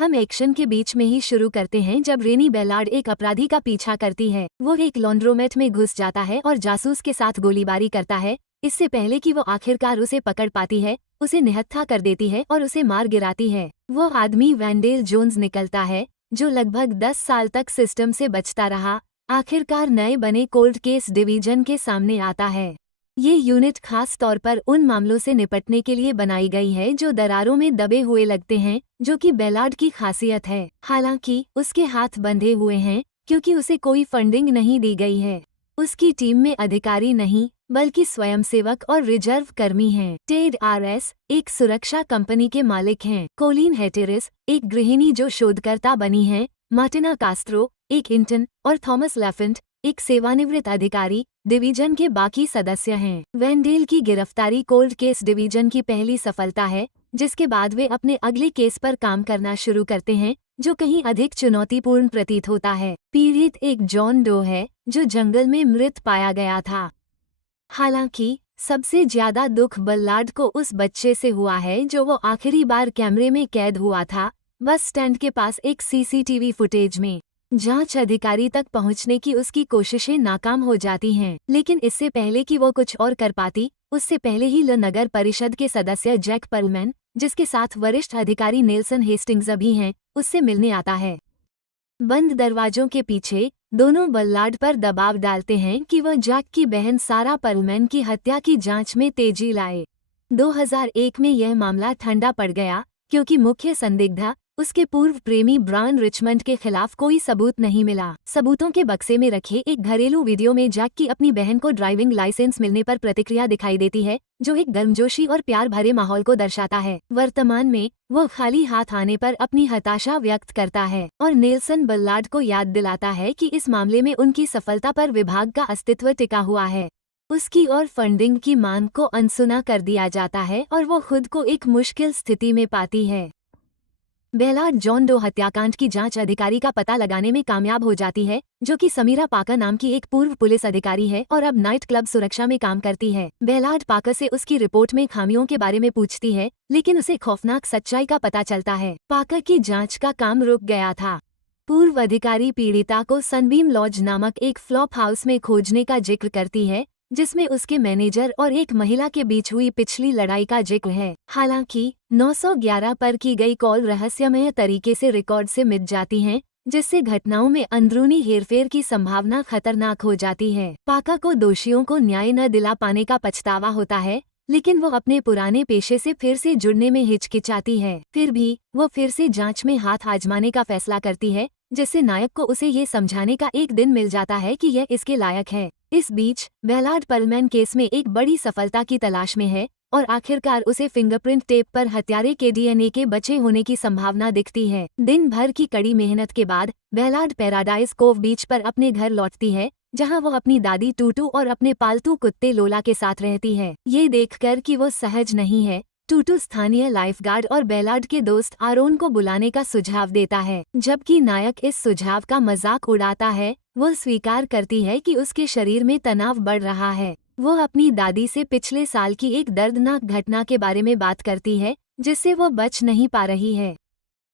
हम एक्शन के बीच में ही शुरू करते हैं जब रेनी बेलार्ड एक अपराधी का पीछा करती है। वो एक लॉन्ड्रोमेट में घुस जाता है और जासूस के साथ गोलीबारी करता है। इससे पहले कि वो आखिरकार उसे पकड़ पाती है, उसे निहत्था कर देती है और उसे मार गिराती है। वो आदमी वेंडेल जोन्स निकलता है, जो लगभग 10 साल तक सिस्टम से बचता रहा, आखिरकार नए बने कोल्ड केस डिवीजन के सामने आता है। ये यूनिट खास तौर पर उन मामलों से निपटने के लिए बनाई गई है जो दरारों में दबे हुए लगते हैं, जो कि बेलार्ड की खासियत है। हालांकि उसके हाथ बंधे हुए हैं क्योंकि उसे कोई फंडिंग नहीं दी गई है। उसकी टीम में अधिकारी नहीं बल्कि स्वयंसेवक और रिजर्व कर्मी हैं। टेड आरएस एक सुरक्षा कंपनी के मालिक हैं। कोलिन हेटेरिस एक गृहिणी जो शोधकर्ता बनी है। मार्टिना कास्ट्रो एक इंटर्न और थॉमस लेफेंट एक सेवानिवृत्त अधिकारी डिवीजन के बाकी सदस्य हैं। वेंडेल की गिरफ्तारी कोल्ड केस डिवीजन की पहली सफलता है, जिसके बाद वे अपने अगले केस पर काम करना शुरू करते हैं, जो कहीं अधिक चुनौतीपूर्ण प्रतीत होता है। पीड़ित एक जॉन डो है जो जंगल में मृत पाया गया था। हालांकि सबसे ज्यादा दुख बेलार्ड को उस बच्चे से हुआ है जो वो आखिरी बार कैमरे में कैद हुआ था, बस स्टैंड के पास एक सीसीटीवी फुटेज में। जांच अधिकारी तक पहुंचने की उसकी कोशिशें नाकाम हो जाती हैं, लेकिन इससे पहले कि वो कुछ और कर पाती, उससे पहले ही ल नगर परिषद के सदस्य जैक पर्लमैन, जिसके साथ वरिष्ठ अधिकारी नेल्सन हेस्टिंग्स भी हैं, उससे मिलने आता है। बंद दरवाजों के पीछे दोनों बेलार्ड पर दबाव डालते हैं कि वह जैक की बहन सारा पर्लमैन की हत्या की जांच में तेजी लाए। 2001 में यह मामला ठंडा पड़ गया क्योंकि मुख्य संदिग्धा उसके पूर्व प्रेमी ब्रायन रिचमंड के खिलाफ कोई सबूत नहीं मिला। सबूतों के बक्से में रखे एक घरेलू वीडियो में जैक की अपनी बहन को ड्राइविंग लाइसेंस मिलने पर प्रतिक्रिया दिखाई देती है, जो एक गर्मजोशी और प्यार भरे माहौल को दर्शाता है। वर्तमान में वो खाली हाथ आने पर अपनी हताशा व्यक्त करता है और नेल्सन बेलार्ड को याद दिलाता है कि इस मामले में उनकी सफलता पर विभाग का अस्तित्व टिका हुआ है। उसकी और फंडिंग की मांग को अनसुना कर दिया जाता है और वो खुद को एक मुश्किल स्थिति में पाती है। बेलार्ड जॉन डो हत्याकांड की जांच अधिकारी का पता लगाने में कामयाब हो जाती है, जो कि समीरा पाकर नाम की एक पूर्व पुलिस अधिकारी है और अब नाइट क्लब सुरक्षा में काम करती है। बेलार्ड पाकर से उसकी रिपोर्ट में खामियों के बारे में पूछती है, लेकिन उसे खौफनाक सच्चाई का पता चलता है। पाकर की जांच का काम रुक गया था। पूर्व अधिकारी पीड़िता को सनबीम लॉज नामक एक फ्लॉप हाउस में खोजने का जिक्र करती है, जिसमें उसके मैनेजर और एक महिला के बीच हुई पिछली लड़ाई का जिक्र है। हालांकि 911 पर की गई कॉल रहस्यमय तरीके से रिकॉर्ड से मिट जाती हैं, जिससे घटनाओं में अंदरूनी हेरफेर की संभावना खतरनाक हो जाती है। पाका को दोषियों को न्याय न दिला पाने का पछतावा होता है, लेकिन वो अपने पुराने पेशे से फिर से जुड़ने में हिचकिचाती है। फिर भी वो फिर से जांच में हाथ आजमाने का फैसला करती है, जिससे नायक को उसे ये समझाने का एक दिन मिल जाता है कि यह इसके लायक है। इस बीच बेलार्ड पर्लमैन केस में एक बड़ी सफलता की तलाश में है और आखिरकार उसे फिंगरप्रिंट टेप पर हत्यारे के डीएनए के बचे होने की संभावना दिखती है। दिन भर की कड़ी मेहनत के बाद बेलार्ड पैराडाइज कोव बीच पर अपने घर लौटती है, जहां वो अपनी दादी टूटू और अपने पालतू कुत्ते लोला के साथ रहती है। ये देखकर कि वो सहज नहीं है, टूटू स्थानीय लाइफगार्ड और बेलार्ड के दोस्त आरोन को बुलाने का सुझाव देता है। जबकि नायक इस सुझाव का मजाक उड़ाता है, वो स्वीकार करती है कि उसके शरीर में तनाव बढ़ रहा है। वो अपनी दादी से पिछले साल की एक दर्दनाक घटना के बारे में बात करती है, जिससे वो बच नहीं पा रही है।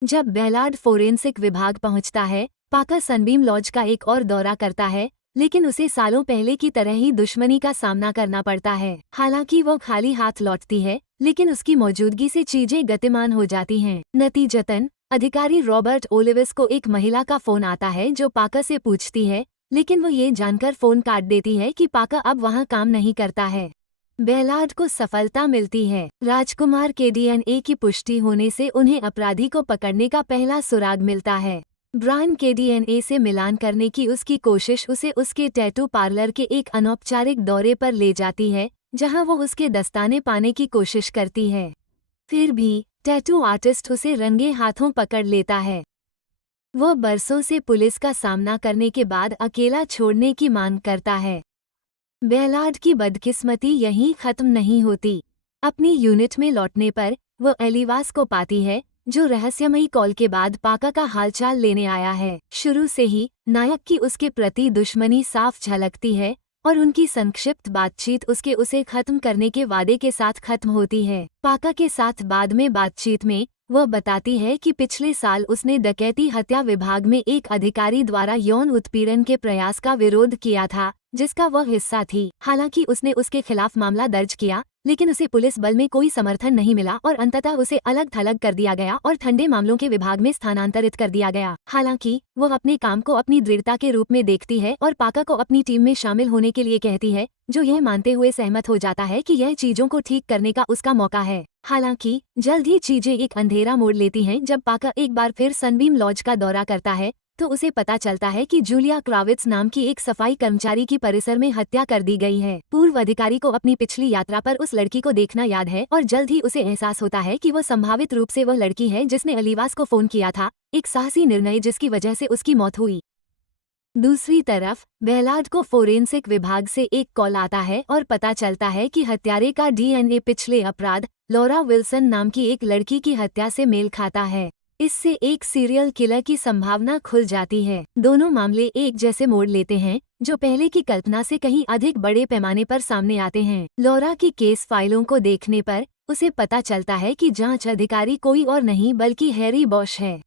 जब बेलार्ड फोरेंसिक विभाग पहुंचता है, पाका सनबीम लॉज का एक और दौरा करता है, लेकिन उसे सालों पहले की तरह ही दुश्मनी का सामना करना पड़ता है। हालांकि वो खाली हाथ लौटती है, लेकिन उसकी मौजूदगी से चीजें गतिमान हो जाती हैं। नतीजतन अधिकारी रॉबर्ट ओलिविस को एक महिला का फोन आता है जो पाका से पूछती है, लेकिन वो ये जानकर फोन काट देती है कि पाका अब वहाँ काम नहीं करता है। बेलार्ड को सफलता मिलती है। राजकुमार के डीएनए की पुष्टि होने से उन्हें अपराधी को पकड़ने का पहला सुराग मिलता है। ब्रायन के डीएनए से मिलान करने की उसकी कोशिश उसे उसके टैटू पार्लर के एक अनौपचारिक दौरे पर ले जाती है, जहां वो उसके दस्ताने पाने की कोशिश करती है। फिर भी टैटू आर्टिस्ट उसे रंगे हाथों पकड़ लेता है। वो बरसों से पुलिस का सामना करने के बाद अकेला छोड़ने की मांग करता है। बेलार्ड की बदकिस्मती यहीं खत्म नहीं होती। अपनी यूनिट में लौटने पर वो एलिवास को पाती है, जो रहस्यमयी कॉल के बाद पाका का हालचाल लेने आया है। शुरू से ही नायक की उसके प्रति दुश्मनी साफ झलकती है और उनकी संक्षिप्त बातचीत उसे खत्म करने के वादे के साथ खत्म होती है। पाका के साथ बाद में बातचीत में वह बताती है कि पिछले साल उसने डकैती हत्या विभाग में एक अधिकारी द्वारा यौन उत्पीड़न के प्रयास का विरोध किया था, जिसका वह हिस्सा थी। हालांकि उसने उसके खिलाफ मामला दर्ज किया, लेकिन उसे पुलिस बल में कोई समर्थन नहीं मिला और अंततः उसे अलग थलग कर दिया गया और ठंडे मामलों के विभाग में स्थानांतरित कर दिया गया। हालांकि वह अपने काम को अपनी दृढ़ता के रूप में देखती है और पाका को अपनी टीम में शामिल होने के लिए कहती है, जो यह मानते हुए सहमत हो जाता है कि यह चीजों को ठीक करने का उसका मौका है। हालांकि जल्द ही चीजें एक अंधेरा मोड़ लेती हैं जब पाका एक बार फिर सनबीम लॉज का दौरा करता है, तो उसे पता चलता है कि जूलिया क्राविट्स नाम की एक सफाई कर्मचारी की परिसर में हत्या कर दी गई है। पूर्व अधिकारी को अपनी पिछली यात्रा पर उस लड़की को देखना याद है और जल्द ही उसे एहसास होता है कि वह संभावित रूप से वह लड़की है जिसने अलीवास को फोन किया था, एक साहसी निर्णय जिसकी वजह से उसकी मौत हुई। दूसरी तरफ बेलार्ड को फोरेंसिक विभाग से एक कॉल आता है और पता चलता है कि हत्यारे का डीएनए पिछले अपराध लॉरा विल्सन नाम की एक लड़की की हत्या से मेल खाता है। इससे एक सीरियल किलर की संभावना खुल जाती है। दोनों मामले एक जैसे मोड़ लेते हैं, जो पहले की कल्पना से कहीं अधिक बड़े पैमाने पर सामने आते हैं। लॉरा की केस फाइलों को देखने पर उसे पता चलता है कि जांच अधिकारी कोई और नहीं बल्कि हैरी बॉश है।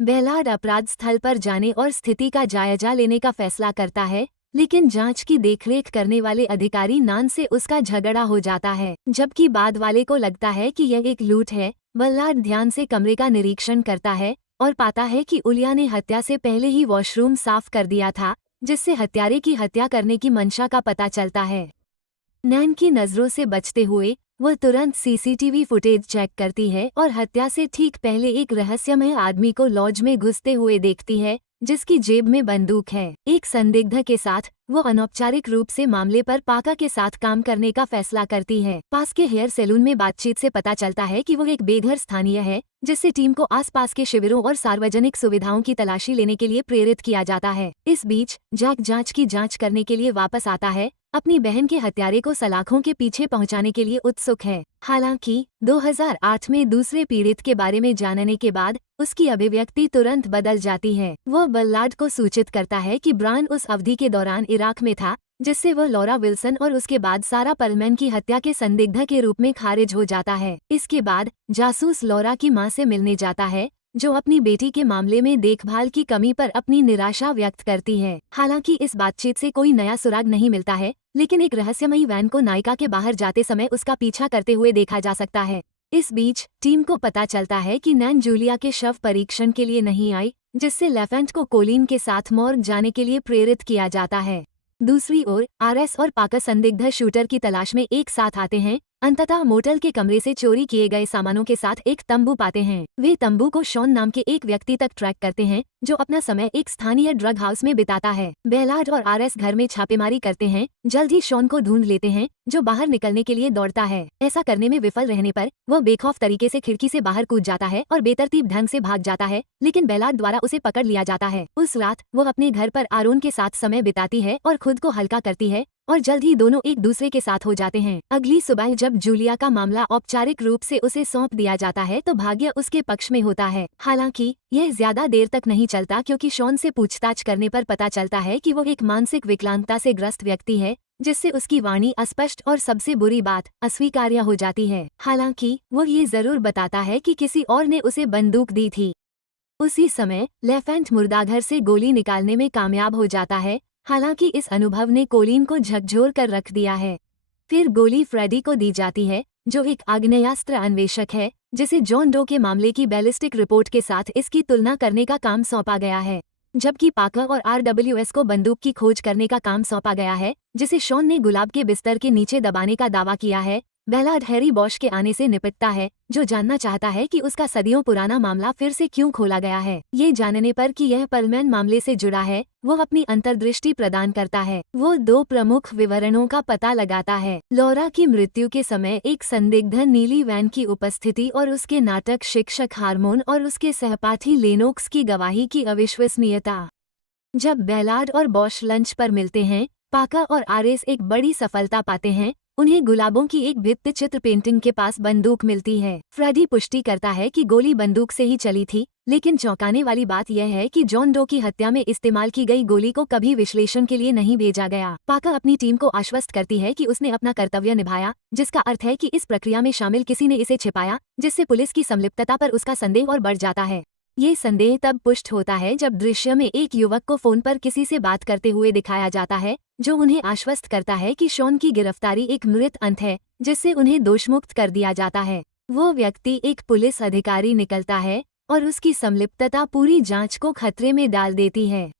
बेलार्ड अपराध स्थल पर जाने और स्थिति का जायजा लेने का फैसला करता है, लेकिन जांच की देखरेख करने वाले अधिकारी नान से उसका झगड़ा हो जाता है। जबकि बाद वाले को लगता है कि यह एक लूट है। बेलार्ड ध्यान से कमरे का निरीक्षण करता है और पाता है कि उलिया ने हत्या से पहले ही वॉशरूम साफ कर दिया था, जिससे हत्यारे की हत्या करने की मंशा का पता चलता है। नैन की नजरों से बचते हुए वह तुरंत सीसीटीवी फुटेज चेक करती है और हत्या से ठीक पहले एक रहस्यमय आदमी को लॉज में घुसते हुए देखती है, जिसकी जेब में बंदूक है। एक संदिग्ध के साथ वो अनौपचारिक रूप से मामले पर पाका के साथ काम करने का फैसला करती है। पास के हेयर सैलून में बातचीत से पता चलता है कि वो एक बेघर स्थानीय है, जिससे टीम को आसपास के शिविरों और सार्वजनिक सुविधाओं की तलाशी लेने के लिए प्रेरित किया जाता है। इस बीच जैक जांच की जांच करने के लिए वापस आता है, अपनी बहन के हत्यारे को सलाखों के पीछे पहुंचाने के लिए उत्सुक है। हालांकि 2008 में दूसरे पीड़ित के बारे में जानने के बाद उसकी अभिव्यक्ति तुरंत बदल जाती है। वह बेलार्ड को सूचित करता है कि ब्रान उस अवधि के दौरान इराक में था, जिससे वह लॉरा विल्सन और उसके बाद सारा परलमैन की हत्या के संदिग्ध के रूप में खारिज हो जाता है। इसके बाद जासूस लॉरा की मां से मिलने जाता है, जो अपनी बेटी के मामले में देखभाल की कमी पर अपनी निराशा व्यक्त करती है। हालांकि इस बातचीत से कोई नया सुराग नहीं मिलता है, लेकिन एक रहस्यमयी वैन को नायिका के बाहर जाते समय उसका पीछा करते हुए देखा जा सकता है। इस बीच टीम को पता चलता है कि नैन जूलिया के शव परीक्षण के लिए नहीं आई, जिससे लेफेंट को कोलिन के साथ मॉर्ग जाने के लिए प्रेरित किया जाता है। दूसरी ओर आरएस और पाका संदिग्ध शूटर की तलाश में एक साथ आते हैं। अंततः मोटल के कमरे से चोरी किए गए सामानों के साथ एक तंबू पाते हैं। वे तंबू को शॉन नाम के एक व्यक्ति तक ट्रैक करते हैं, जो अपना समय एक स्थानीय ड्रग हाउस में बिताता है। बेलार्ड और आरएस घर में छापेमारी करते हैं। जल्द ही शॉन को ढूंढ लेते हैं, जो बाहर निकलने के लिए दौड़ता है। ऐसा करने में विफल रहने पर वह बेखौफ तरीके से खिड़की से बाहर कूद जाता है और बेतरतीब ढंग से भाग जाता है, लेकिन बेलार्ड द्वारा उसे पकड़ लिया जाता है। उस रात वह अपने घर पर आरोन के साथ समय बिताती है और खुद को हल्का करती है, और जल्द ही दोनों एक दूसरे के साथ हो जाते हैं। अगली सुबह जब जूलिया का मामला औपचारिक रूप से उसे सौंप दिया जाता है, तो भाग्य उसके पक्ष में होता है। हालांकि यह ज्यादा देर तक नहीं चलता, क्योंकि शॉन से पूछताछ करने पर पता चलता है कि वो एक मानसिक विकलांगता से ग्रस्त व्यक्ति है, जिससे उसकी वाणी अस्पष्ट और सबसे बुरी बात अस्वीकार्य हो जाती है। हालांकि वो ये जरूर बताता है कि किसी और ने उसे बंदूक दी थी। उसी समय लेफेंट मुर्दाघर से गोली निकालने में कामयाब हो जाता है। हालांकि इस अनुभव ने कोलिन को झकझोर कर रख दिया है। फिर गोली फ्रेडी को दी जाती है, जो एक आग्नेयास्त्र अन्वेषक है, जिसे जॉन डो के मामले की बैलिस्टिक रिपोर्ट के साथ इसकी तुलना करने का काम सौंपा गया है। जबकि पाकर और आरडब्ल्यूएस को बंदूक की खोज करने का काम सौंपा गया है, जिसे शॉन ने गुलाब के बिस्तर के नीचे दबाने का दावा किया है। बेलार्ड हैरी बॉश के आने से निपटता है, जो जानना चाहता है कि उसका सदियों पुराना मामला फिर से क्यों खोला गया है। ये जानने पर कि यह परलमैन मामले से जुड़ा है, वो अपनी अंतर्दृष्टि प्रदान करता है। वो दो प्रमुख विवरणों का पता लगाता है: लॉरा की मृत्यु के समय एक संदिग्ध नीली वैन की उपस्थिति और उसके नाटक शिक्षक हार्मोन और उसके सहपाठी लेनोक्स की गवाही की अविश्वसनीयता। जब बेलार्ड और बॉश लंच पर मिलते हैं, पाका और आरेस एक बड़ी सफलता पाते हैं उन्हें गुलाबों की एक भित्ति चित्र पेंटिंग के पास बंदूक मिलती है। फ्रेडी पुष्टि करता है कि गोली बंदूक से ही चली थी, लेकिन चौंकाने वाली बात यह है कि जॉन डो की हत्या में इस्तेमाल की गई गोली को कभी विश्लेषण के लिए नहीं भेजा गया। पाकर अपनी टीम को आश्वस्त करती है कि उसने अपना कर्तव्य निभाया, जिसका अर्थ है कि इस प्रक्रिया में शामिल किसी ने इसे छिपाया, जिससे पुलिस की संलिप्तता पर उसका संदेह और बढ़ जाता है। ये संदेह तब पुष्ट होता है जब दृश्य में एक युवक को फोन पर किसी से बात करते हुए दिखाया जाता है, जो उन्हें आश्वस्त करता है कि शॉन की गिरफ्तारी एक मृत अंत है, जिससे उन्हें दोषमुक्त कर दिया जाता है। वो व्यक्ति एक पुलिस अधिकारी निकलता है और उसकी संलिप्तता पूरी जांच को खतरे में डाल देती है।